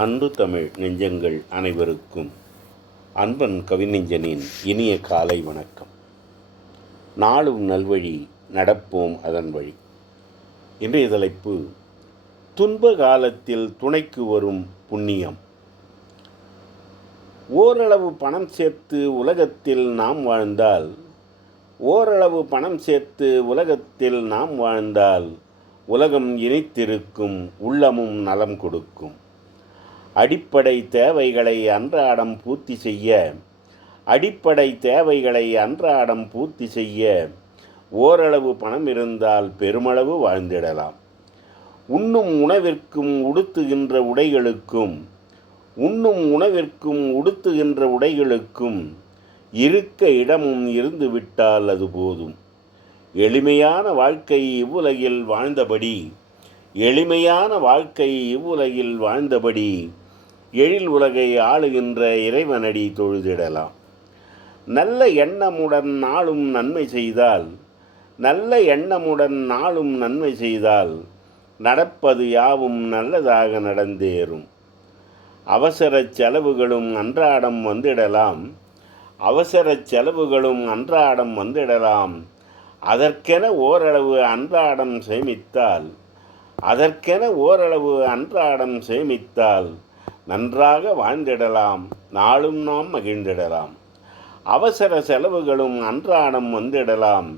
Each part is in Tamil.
அன்பு தமிழ் நெஞ்சங்கள் அனைவருக்கும் அன்பன் கவிநெஞ்சனின் இனிய காலை வணக்கம். நாளும் நல்வழி நடப்போம் அதன் வழி. இன்றைய தலைப்பு துன்ப காலத்தில் துணைக்கு வரும் புண்ணியம். ஓரளவு பணம் சேர்த்து உலகத்தில் நாம் வாழ்ந்தால் ஓரளவு பணம் சேர்த்து உலகத்தில் நாம் வாழ்ந்தால் உலகம் இனித்திருக்கும் உள்ளமும் நலம் கொடுக்கும். அடிப்படை தேவைகளை அன்றாடம் பூர்த்தி செய்ய அடிப்படை தேவைகளை அன்றாடம் பூர்த்தி செய்ய ஓரளவு பணம் இருந்தால் பெருமளவு வாழ்ந்திடலாம். உண்ணும் உணவிற்கும் உடுத்துகின்ற உடைகளுக்கும் உண்ணும் உணவிற்கும் உடுத்துகின்ற உடைகளுக்கும் இருக்க இடமும் இருந்துவிட்டால் அது போதும். எளிமையான வாழ்க்கை இவ்வுலகில் வாழ்ந்தபடி எளிமையான வாழ்க்கை இவ்வுலகில் வாழ்ந்தபடி எழில் உலகை ஆளுகின்ற இறைவனடி தொழுதிடலாம். நல்ல எண்ணமுடன் நாளும் நன்மை செய்தால் நல்ல எண்ணமுடன் நாளும் நன்மை செய்தால் நடப்பது யாவும் நல்லதாக நடந்தேறும். அவசர செலவுகளும் அன்றாடம் வந்திடலாம். அவசர செலவுகளும் அன்றாடம் வந்திடலாம். அதற்கென ஓரளவு அன்றாடம் சேமித்தால் அதற்கென ஓரளவு அன்றாடம் சேமித்தால் நன்றாக வாழ்ந்திடலாம் நாளும் நாம் மகிழ்ந்திடலாம். அவசர செலவுகளும் அன்றாடம் வந்திடலாம்.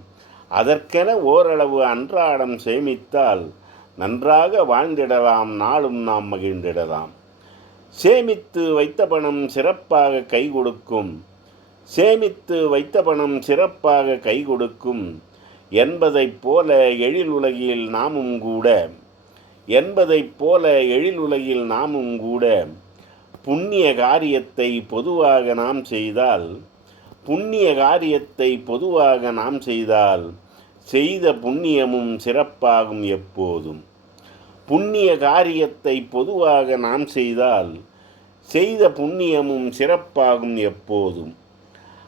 அதற்கென ஓரளவு அன்றாடம் சேமித்தால் நன்றாக வாழ்ந்திடலாம் நாளும் நாம் மகிழ்ந்திடலாம். சேமித்து வைத்த பணம் சிறப்பாக கை கொடுக்கும். சேமித்து வைத்த பணம் சிறப்பாக கை கொடுக்கும் என்பதைப் போல எழில் உலகில் நாமும் கூட என்பதைப் போல எழிலுலகில் நாமும் கூட புண்ணிய காரியத்தை பொதுவாக நாம் செய்தால் புண்ணிய காரியத்தை பொதுவாக நாம் செய்தால் செய்த புண்ணியமும் சிறப்பாகும் எப்போதும். புண்ணிய காரியத்தை பொதுவாக நாம் செய்தால் செய்த புண்ணியமும் சிறப்பாகும் எப்போதும்.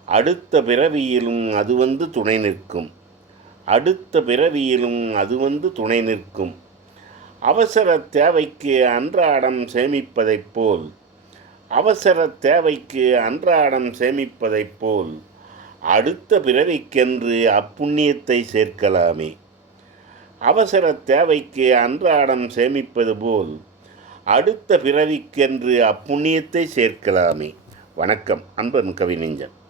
அடுத்த பிறவியிலும் அது வந்து துணை நிற்கும். அடுத்த பிறவியிலும் அது வந்து துணை நிற்கும். அவசர தேவைக்கு அன்றாடம் சேமிப்பதைப் போல் அவசர தேவைக்கு அன்றாடம் சேமிப்பதைப் போல் அடுத்த பிறவிக்கென்று அப்புண்ணியத்தை சேர்க்கலாமே. அவசர தேவைக்கு அன்றாடம் சேமிப்பது போல் அடுத்த பிறவிக்கென்று அப்புண்ணியத்தை சேர்க்கலாமே. வணக்கம் அன்பன் கவிஞன்